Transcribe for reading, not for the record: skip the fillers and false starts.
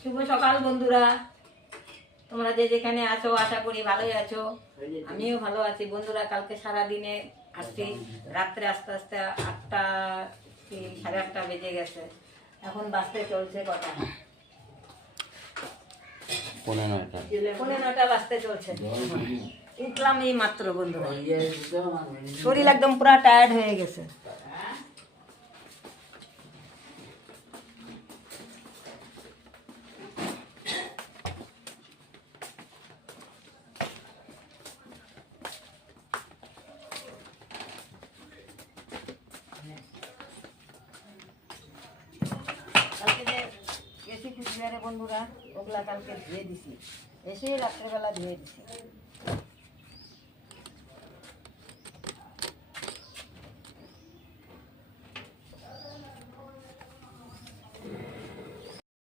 শুভ সকাল বন্ধুরা, তোমরা যে যেখানে আছো আশা করি ভালোই আছো। আমিও ভালো আছি বন্ধুরা। কালকে সারা দিনে আসছি, রাত্রে আস্তে আস্তে 8টা কি 8:30 বেজে গেছে। এখন বাজতে চলছে কটা, 9:30 বাজতে চলছে। উঠলাম এই মাত্র বন্ধুরা, শরীর একদম পুরা টায়ার্ড হয়ে গেছে। কালকে যে গেছি কুচবিহারে বন্ধুরা, ওগুলা কালকে ধুয়ে দিছি, এসে রাত্রেবেলা ধুয়ে দিছি।